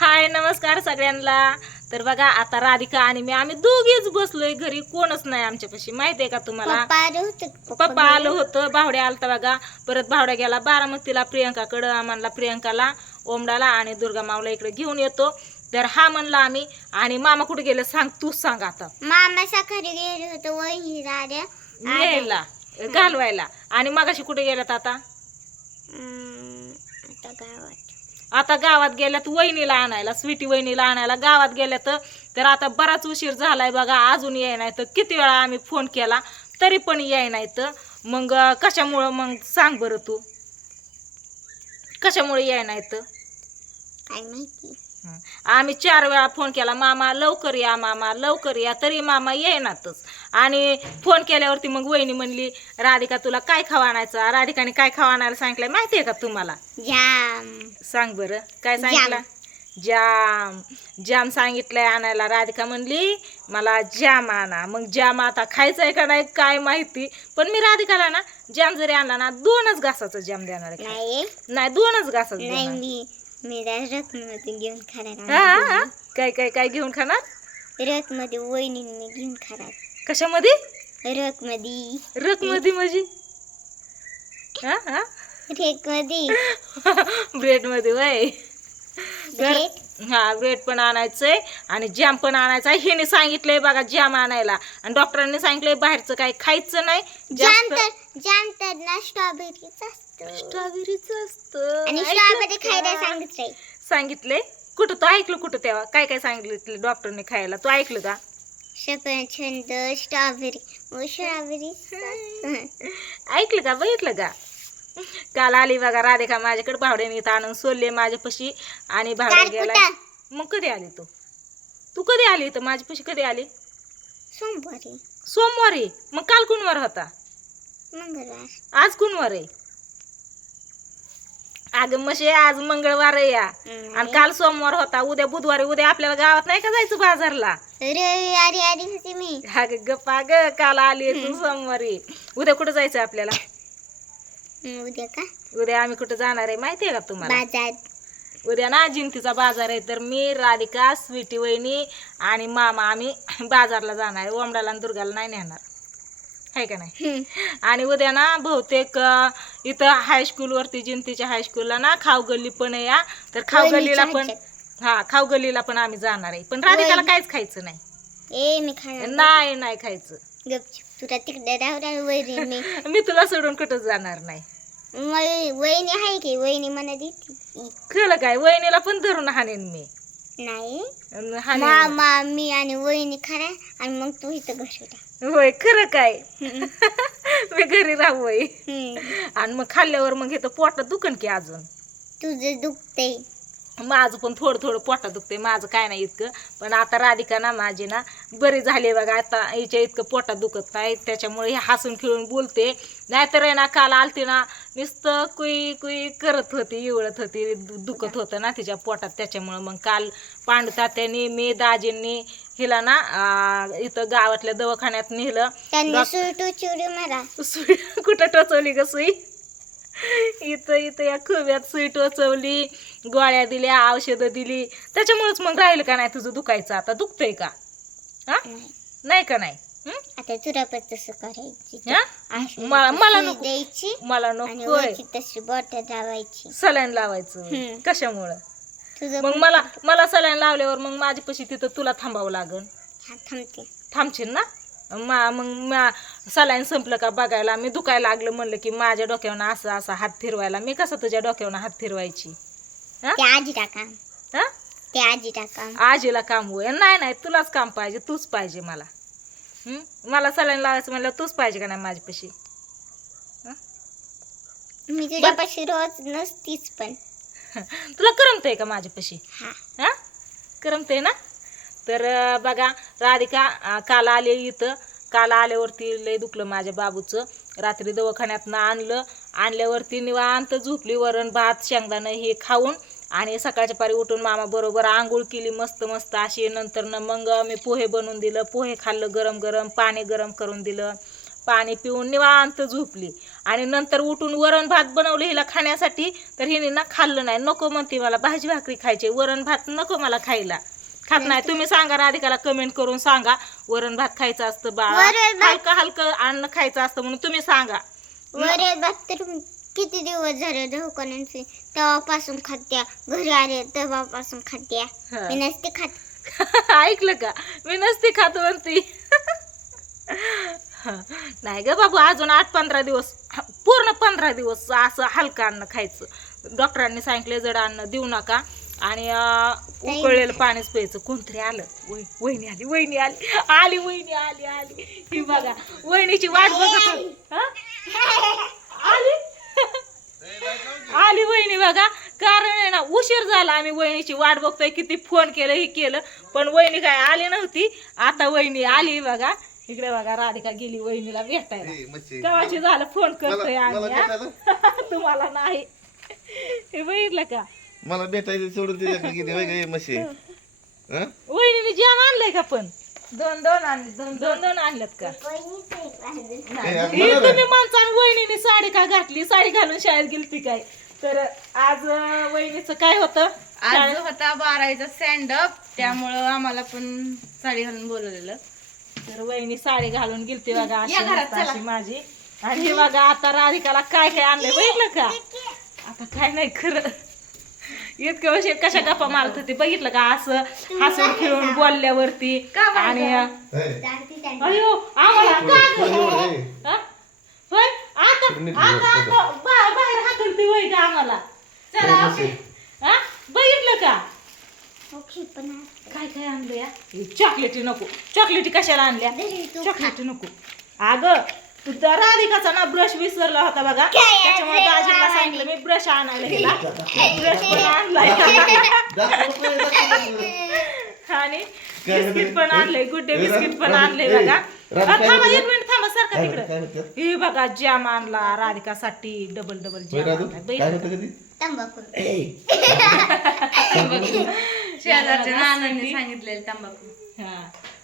हाय नमस्कार सगळ्यांना. तर बघा आता राधिका आणि मी आम्ही दोघीच बसलोय घरी. कोणच नाही आमच्यापाशी. माहितीये का तुम्हाला? पप्पा आले होते भावड्या आलता बघा. परत भावड्या गेला. बारामतीला प्रियंकाकडं आम्हाला प्रियंकाला ओमडाला आणि दुर्गा मावला इकडे घेऊन येतो. तर हा म्हणला आम्ही. आणि मामा कुठे गेले सांग तूच सांग आता. मामा सकाळी गेले होते न्यायला घालवायला. आणि मगाशी कुठे गेल्यात आता गावात. आता गावात गेल्यात वहिनीला आणायला स्वीटी वहिनीला आणायला. गावात गेल्यात तर आता बराच उशीर झालाय बघा अजून याय नाही तर किती वेळा आम्ही फोन केला तरी पण याय नाही तर मग कशामुळं मग सांग बरं तू? कशामुळे याय नाही तर काय माहिती. आम्ही चार वेळा फोन केला मामा लवकर या मामा लवकर या तरी मामा येईनातच. आणि फोन केल्यावरती मग वहिनी म्हणली राधिका तुला काय खावा आणायचं? राधिकाने काय खावा आणायला सांगितलंय माहितीये का तुम्हाला? जाम. सांग बरं काय सांगितलं? जाम. जाम सांगितलंय आणायला. राधिका म्हणली मला जाम आणा. मग जाम आता खायचंय का नाही काय माहिती पण मी राधिकाला ना जाम जरी आणला ना दोनच घासाचं जाम देणार आहे. नाही. दोनच घासाचं. मी मी रथमध्ये घेऊन खाणार. काय काय काय घेऊन खाणार? रथमध्ये वहिनींनी घेऊन खाणार. कशामध्ये? रथमध्ये रकमध्ये म्हणजे? हा हा. रेकमध्ये ब्रेडमध्ये वय ब्रेड हा ब्रेड पण आणायचंय आणि जॅम पण आणायचा. हिने सांगितलंय बघा जॅम आणायला. आणि डॉक्टरांनी सांगितलंय बाहेरचं काही खायचं नाही. जाम तर जाम तर ना स्ट्रॉबेरीच असतं. स्ट्रॉबेरीच असतं. आणि स्ट्रॉबेरी? खायला सांगितलंय. सांगितलंय? कुठं? तू ऐकलं कुठं तेव्हा? काय काय सांगितलं डॉक्टरने खायला? तू ऐकलं का? सफरचंद स्ट्रॉबेरी स्ट्रॉबेरी ऐकलं का? बघितलं का? काल आली बघा राधिका माझ्याकडे भावड्याने इथं आणून सोडले माझ्यापाशी आणि भावड्या काल गेला. कुठं? मग कधी आली तू? तू कधी आली तर माझ्यापाशी कधी आली? सोमवारी. सोमवारी? मग काल कुणवार होता? मंगळवार. आज कुणवार आहे? अगं मशे आज मंगळवार आहे या. आणि काल सोमवार होता. उद्या बुधवारी उद्या आपल्याला गावात नाही का जायचं बाजारला? रविवारी आली होती मी. अगं गप्पा ग काल आली तू सोमवारी. उद्या कुठं जायचं आपल्याला? उद्या का? उद्या आम्ही कुठं जाणार आहे माहितीये का तुम्हाला? बाजार. उद्या ना जिंतीचा बाजार आहे तर मी राधिका स्वीटी वहिनी आणि मामा आम्ही बाजारला जाणार आहे. ओमडाला आणि दुर्गाला नाही नेणार. आहे का नाही? हम्म. आणि उद्या ना बहुतेक अ, इथं हायस्कूलवरती जिंतीच्या हायस्कूलला ना खाऊ गल्ली पण आहे या तर खाऊ गल्लीला पण वहिनीच्या हा खाऊ गल्लीला पण आम्ही जाणार आहे. पण राधिकाला वहिनी- काहीच खायचं नाही. ए मी खाणार नाही नाही खायचं. गपचूप. तुला तिकडे राहू वैरी मी. मी तुला सोडून कुठं जाणार नाही. मै- वहिनी आहे की वहिनी मला देते काय? वहिनीला पण धरून हाणेन मी. नाही. अन हाणेन. मामा मी. आणि वहिनी खरा आणि मग तू इथं घरी राहा होय खरं काय? हम्म. मी घरी राहू होय. हम्म. आणि मग खाल्ल्यावर मग इथं पोटात दुखन की अजून. तुझं दुखतंय. माझं पण थोडं थोडं पोटात दुखते माझं काय नाही इतकं. पण आता राधिका ना माझी ना बरी झाली बघा आता हिच्या इतकं पोटात दुखत नाही त्याच्यामुळे हे हसून खेळून बोलते. नाहीतर आहे ना काल आलती ना नुसतं कुई कुई करत होती इवळत होती दुखत होतं ना तिच्या पोटात. त्याच्यामुळं मग काल पांडुतात्यानी मी दाजींनी हिला ना इथं गावातल्या दवाखान्यात नेलं. सुई? कुठं टोचवली ग सुई? इथं इथं या खुब्यात सुई टोचवली गोळ्या दिल्या औषधं दिली. त्याच्यामुळेच मग राहिलं का नाही तुझं दुखायचं? आता दुखतंय का? हा? नाही का नाही? आता तुला पण तसं करायची? अशी मला- मला नको. द्यायची मला तशी बॉटल लावायची. सलाईन लावायचं. कशामुळं? मग मला मला सलाईन लावल्यावर मग माझी पशी तिथं तुला थांबावं लागल थांबते. थांबशील ना? मग सलाईन संपलं का बघायला? मी दुखायला लागलं म्हणलं की माझ्या डोक्यावरून असं असं हात फिरवायला. मी कसं तुझ्या डोक्यावरून हात फिरवायची? ते आजी टाका हा? ते आजी टाका आजीला काम होय. नाही नाही तुलाच काम पाहिजे तूच पाहिजे मला. हं? मला सलाईन लावायचं म्हणलं तूच पाहिजे का नाही माझ्यापाशी? मी तुझ्यापाशी रोज नसतीच पण. तुला करमतंय का माझ्यापाशी? हा. करमतंय ना? तर बघा राधिका काल आले इथं. काल आल्यावरती लय दुखलं माझ्या बाबूचं. रात्री दवाखान्यातनं आणलं. आणल्यावरती निवांत झोपली. वरण भात शेंगदाणं हे खाऊन आणि सकाळच्या पारी उठून मामा बरोबर आंघोळ केली. मस्त मस्त अशी नंतर न मग मी पोहे बनवून दिलं. पोहे खाल्लं गरम गरम. पाणी गरम करून दिलं. पाणी पिऊन निवांत झोपली. आणि नंतर उठून वरण भात बनवलं हिला खाण्यासाठी. तर हिने ना खाल्लं नाही. नको म्हणते मला. भाजी भाकरी खायची. वरण भात नको मला खायला. खात नाही. तुम्ही सांगा राधिकाला कमेंट करून सांगा. वरण भात खायचं असतं बाळा वरण भात- हलकं हलकं अन्न खायचं असतं म्हणून तुम्ही सांगा. वरे तर किती दिवस झाले दवाखान्यांचे? तेव्हापासून खात्या. घरी आले तेव्हापासून खात्या. हा. मी नसते खात. ऐकलं का? मी नसते खात म्हणती नाही ग बाबू अजून आठ पंधरा दिवस. पूर्ण पंधरा दिवस असं हलकं अन्न खायचं. डॉक्टरांनी सांगितलं जड अन्न देऊ नका. आणि उकळलेलं पाणीच प्यायचं. कोणतरी आलं. वही वहिनी आली वहिनी आली. आली वहिनी आली आली. ही बघा वहिनीची वाट बघत. हा? आली? आली वहिनी बघा. कारण आहे ना उशीर झाला आम्ही वहिनीची वाट बघतोय किती फोन केलं हे केलं. पण वहिनी काय आली नव्हती. आता वहिनी आली बघा. इकडे बघा राधिका गेली वहिनीला भेटायला. केव्हाची झालं? फोन करतोय आम्ही हा? तुम्हाला नाही. हे बघितलं का? मला भेटायचं सोडून गेली होय गे म्हशी? हं? वहिनीने जाम आणलंय का पण? दोन दोन आणले दोन दोन. दोन आणल्यात का? ही तुम्ही माणसाने वहिनीने साडी का घातली? साडी घालून शाळेत गेलती काय? तर आज अं, वहिनीचं काय होतं? आज होता बारावीचा स्टँडअप त्यामुळं आम्हाला पण साडी घालून बोलवलेलं. तर वहिनी साडी घालून गेलती बघा अशी मस्त माझी. आणि हे बघा आता राधिकाला काय काय आणलंय बघितलं का? आता काय नाही खरं. इतकं वर्ष कशा गप्पा मारत होती बघितलं का असं हसून खेळून बोलल्यावरती आणि अयो आम्हाला. हा? होय? आता आता बाहेर हाकलती वय का आम्हाला. चला. हा बघितलं का? काय काय आणलं या चॉकलेटी नको. चॉकलेटी कशाला आणल्या? चॉकलेटी नको. अगं तू तर राधिकाचा ना ब्रश विसरला होता बघा त्याच्यामुळे दाजीला सांगितलं मी ब्रश आणायला हिला ब्रश पण आणलाय. आणि बिस्किट? पण आणलंय गुड्डे बिस्किट पण आणलंय बघा थांबा? एक मिनिट थांबा सारखा तिकडं? हे बघा जॅम आणला राधिकासाठी डबल डबल जॅम राधू? आणलाय. काय बघितलं होतं कधी तंबाखू शेजारच्या नानांनी सांगितलेलं तंबाखू हा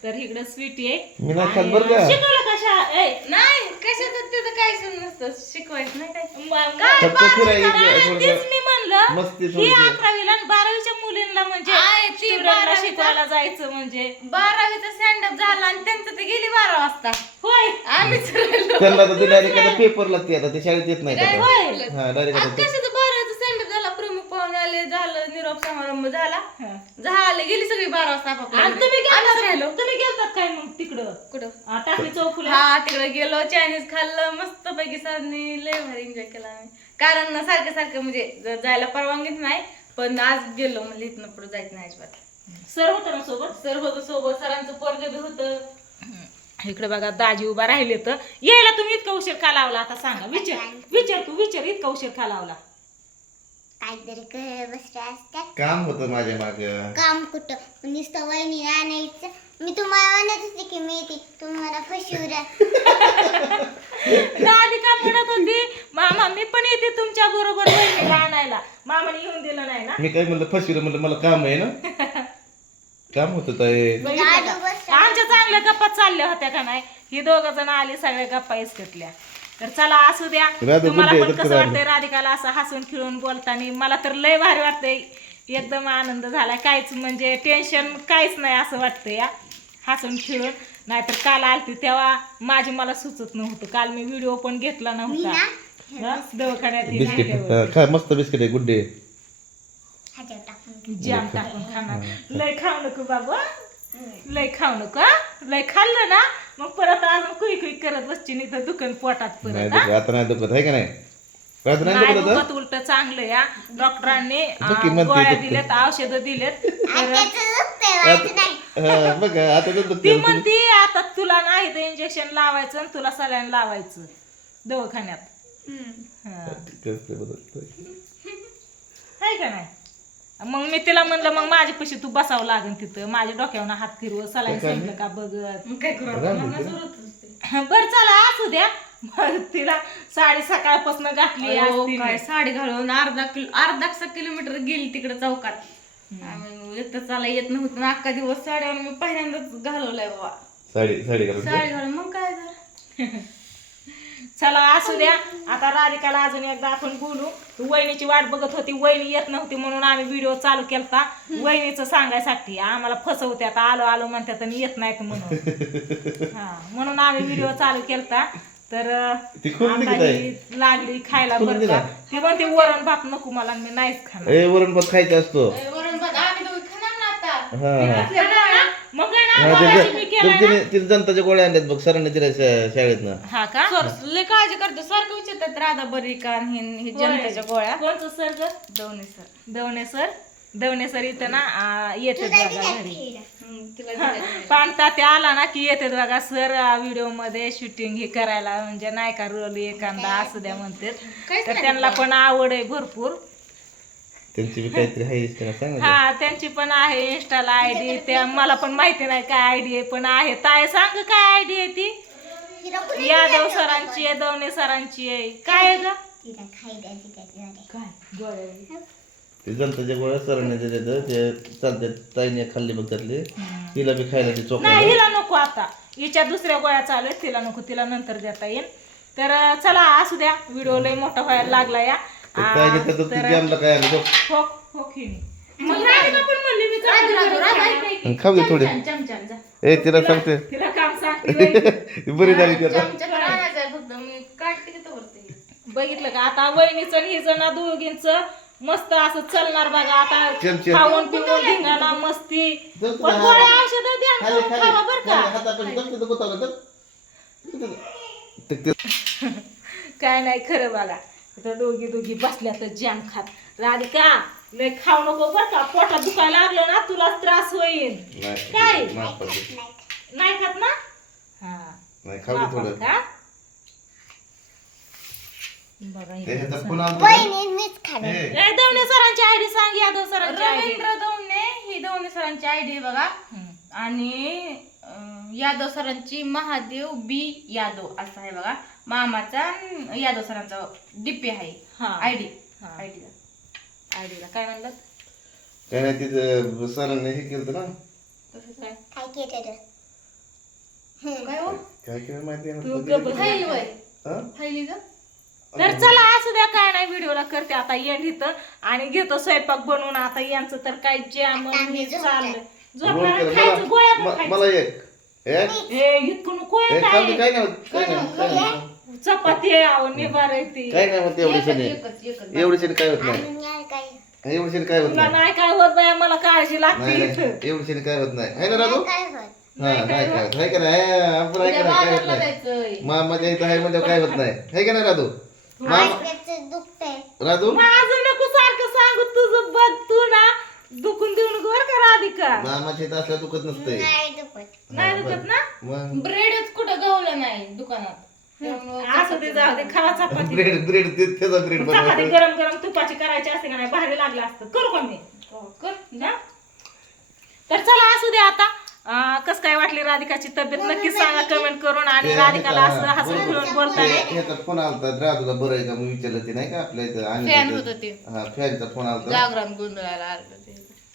तर इकडं स्वीट आहे. मी नाही खात आणि, बरं का? शिकवलं कशा ए नाही कशाचं? त्याचं काहीच नसतं. शिकवायचं नाही काय म- फक्त काय फिरायचं, काय थोडं- तेच मी म्हणलं मस्ती ही थोडीशी. अकरावीला आणि बारावीच्या मुलींना म्हणजे आहे, ती student ला बारावीचा- शिकवायला जायचं म्हणजे. बारावीचा स्टँडअप झाला आणि त्यांचं ते गेली बारा वाजता. होय. आम्हीच राहिलो. त्यांना तर ते डायरेक्ट आता पेपर लागते आता ते शाळेत येत नाही होय हा डायरेक्ट आज आता ते- कशाचं समारंभ झाला. झाले गेली सगळी बारा वाजता आपापल्या आणि घरी. तुम्ही आम्हीच गेलतात राहिलो. तुम्ही गेलतात काय मग तिकडं? कुठं? आ, टाकली चौफुले? हा तिकडे गेलो चायनीज खाल्लं मस्त पैकी साधनी लय भारी एन्जॉय केला आम्ही. कारण ना सारखं सारखं म्हणजे ज- जायला परवानगीच नाही पण आज गेलो म्हणजे इथनं पुढे जायचं नाही अजिबात. सर होतं ना सोबत? सर होतं सोबत सरांचं पोरग बी होतं. इकडे बघा दाजी उभा राहिले तर यायला तुम्ही इतका उशीर का लावला? आता सांगा विचार विचार तू विचार इतका उशीर का लावला? काहीतरी करत बसल्या असतात काम होतं माझ्या माग. काम कुठं? नुसतं वहिनी आणायचं. मी तुम्हाला म्हणत होते की मी ती तुम्हाला फसवू दादी का म्हणत होती? मामा मी पण येते तुमच्या बरोबर बहिणीला आणायला. मामाने येऊन दिलं नाही ना? मी काय म्हणलं फसविलं म्हणलं मला काम आहे ना? काम होतं बघितलं का? आमच्या चांगल्या गप्पा चालल्या होत्या का नाही? ही दोघ जण आली सगळ्या गप्पा इसकटल्या. तर चला असू द्या. तुम्हाला पण कसं वाटतंय राधिकाला असं हसून खेळून बोलताना? मला तर लय भारी वाटतंय. एकदम आनंद झाला. काहीच म्हणजे टेन्शन काहीच नाही असं वाटतं या हसून खेळून. नाहीतर काल आलती तेव्हा माझी मला सुचत नव्हतं. काल मी व्हिडिओ पण घेतला नव्हता? दवाखान्यात बिस्किट गेल्यावर. काय मस्त बिस्किट आहे. Good day. जॅम टाकून खाणार. लय खाऊ नको बाबा लय खाऊ नको? लय खाल्लं ना मग परत अजून कुई कुई करत बसची नाही तर दुकान पोटात नाही परत हं? दुखत आता नाही दुखत आहे का नाही? राहत नाही नाही दुखत आता? दुखत उलट चांगलं या डॉक्टरांनी गोळ्या. दिल्यात औषधं दिलेत तर हा, बघा आता तर ती दुखत म्हणती आता तुला नाही तर इंजेक्शन लावायचं आणि तुला सलाईन लावायचं दवाखान्यात. हं. हाय का नाही? मग मी तिला म्हणलं मग माझ्या पशी तू बसावं लागेल तिथं. माझ्या डोक्यावर हात फिरव. सलाईन सांगितलं का बघत? मग काय करू? आपण? बर चला असू द्या. मग तिला साडी सकाळपासून घातली अहो, तिने. काय साडी घालून अर्धा किलो अर्धा किलोमीटर गेली तिकडे चौकात. आम्ही येतं चाला येत नव्हतं ना अख्खा दिवस साड्या मी पहिल्यांदाच घालवलाय बाबा. साडी साडी घालून साडी घालून मग काय तर. चला असू द्या. आता राधिकाला अजून एकदा आपण बोलू. तू वहिनीची वाट बघत होती वहिनी येत नव्हती म्हणून आम्ही व्हिडिओ चालू केलता. वहिनीचं सांगायसाठी आम्हाला फसवते आता आलो आलो म्हणतात आणि येत नाहीत म्हणून. हा म्हणून आम्ही व्हिडिओ चालू केलता. तर? ही लागली खायला बरं का. ती म्हणते वरण भात नको मला मी नाहीच खाणार. ए वरण भात खायचा असतो. वरून बघ आम्ही खाणार ना आता? जनताच्या गोळ्या आणल्यात बघ सरांनी तिला शाळेत ना हा का? सर लय काळजी करतो. सारखं विचारतात राधा बरी का आणि हे- हे जनतेच्या गोळ्या. कोणचं सर ग? दोन्ही sir. Davane sir? Davane sir इथं ना आ, येतात बघा घरी. पाणता ते आला ना की येतात बघा सर व्हिडिओमध्ये शूटिंग हे करायला. म्हणजे नाही का रोल एखादा असू द्या म्हणतात. तर त्यांना पण आवड आहे भरपूर. त्यांची बी काहीतरी आहे त्यांना सांग ना हा त्यांची पण आहे इंस्टाला आयडी त्या मला पण माहिती नाही काय आयडी आहे पण आहे. ताय सांग काय आयडी आहे ती? यादव सरांची आहे दवणे सरांची आहे. काय आहे ग? तिला खायला तिला काय? गोळ्या ते जनताच्या गोळ्या सरांनी दिले ते चालते ताईने खाल्ली बघ त्यातली तिला बी खायला ते चोख नाही हिला नको आता. हिच्या दुसऱ्या गोळ्या चालू आहेत तिला नको तिला नंतर देता येईल. तर अं, चला असू द्या. व्हिडिओ लय मोठा व्हायला लागला या. काय घेतलं तर ते जॅमला काय आलं बघ. फोक फोक हिने. मग राधिका पण म्हणली मी राधू, चालली राधू, राधू, घरी. ऐक, ऐक. आणि खाऊ दे थोडे चमच्यान, चमच्यान, जा. ए तिला सांगते तिला काम. बरी झाली त्याला चमच्यान आणायचं आहे फक्त मी काढते की तोवरती. बघितलं का आता वहिनीचं आणि हिचं ना दोघींचं मस्त असं चलणार बघा आता. खाऊन पिऊन धिंगाणा मस्ती जाऊ पण तुला गोळ्या हात- औषधं द्या खाली ना, खाली खावा बरं का खाली हातापाशी दम तिथं गुतावलं तर. ते- ते- काय नाही खरं बघा इथं दोघी दोघी बसल्या तर जॅम खात. राधिका लय खाऊ नको बर का. पोटात दुखायला लागलं ना तुला त्रास होईल. नाही, काय? नाही खात ना? हा. खाऊ थोडं. का सरांची आयडी सांग यादव सरांची आयडी रवींद्र दौंडने ही दौंडे सरांची आयडी बघा. आणि यादव सरांची महादेव बी यादव असं आहे बघा. मामाचा अन यादव सरांचा डीपी आहे. हा. आयडी हा. आयडीला आयडीला काय म्हणलं काय नाही तिथं सरांनी हे केलं ना. काय? काय केलं काय हो? काय केलं माहिती आहे तू ना? गप्प फाईल वय हा? फाईलीचं तर चला असू द्या काय नाही व्हिडिओला करते आता. एंड इथं आणि घेतो स्वयंपाक बनवून. आता यांचं तर काय जॅम आता आम्ही रोल झोपणार केलं. खायचं गोळ्या मला पण म- मला खायचं. एक? काय? नाही होत, काय नाही काय नाही चपाती आहे अहो निभार आहे ती. काय नाही होत एवढी एकच एकच एवढी काय होत नाही? एवढी शनी काय होत तुला नाही? नाही काय होत बाया मला काळजी लागते नाही इथं. नाही एवढी शनी काय होत नाही. आहे ना राजू? काय होत. हा नाही काय होत. आहे का नाही? आहे, आपण आहे उद्या का नाही? काय होत बाजारला नाही? जायचंय. मामाच्या इथं आहे म्हणजे काय होत नाही. आहे का नाही राजू? मामा राजू? माझं नको सारखं सांगू तुझं बघ तू ना दुखून देऊ नको बरं का राधिका. मामाच्या इथं असल्या दुखत नसतंय. नाही दुखत. नाही दुखत ना? मग? ब्रेडच कुठं गावलं नाही दुकानात? असं ते जाऊ दे खावा चपाती. ब्रेड ब्रेड ते- त्याचा ब्रेड चपाती बनवायचा गरम गरम तुपाची करायची असते का नाही भारी लागलं असतं. करू का मी? कर. ना? तर चला असू दे आता. अं, कसं काय वाटली राधिकाची तब्येत? नक्की सांगा कमेंट करून आणि राधिकाला हा, असं हसून. खेळून बोलताना ते- ह्याचा फोन आलता राजूला बरं आहे का? मी विचारलं ते नाही का आपल्या इथं? आणि फॅन होतं ते. हा फॅनचा फोन आलता. जागरण गोंधळाला आलं.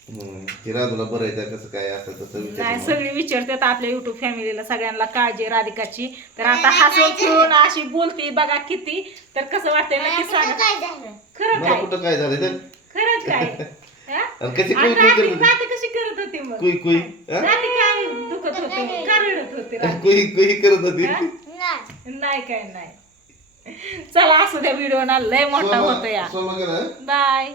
हम्म, ते राजूला बरं आहे का? कसं काय असं तसं नाही विचारलं सगळी विचारतात आपल्या युट्यूब फॅमिलीला सगळ्यांना काळजी राधिकाची. तर आता हसून खेळून अशी बोलते बघा किती. तर कसं वाटतंय नक्की सांगा. काय झालं? खरं मला काय? कुठं काय झालं तर खरंच काय? हा? आणि कशी आणि कुई कुई राधी करत राधी कशी करत होती मग? कुई कुई हा? दुखत होती का रडत होती राधी? कुई कुई करत होती? हा? नाही. नाही काय नाही. चला असू द्या व्हिडिओ ना लय मोठा होतो या सोमा बाय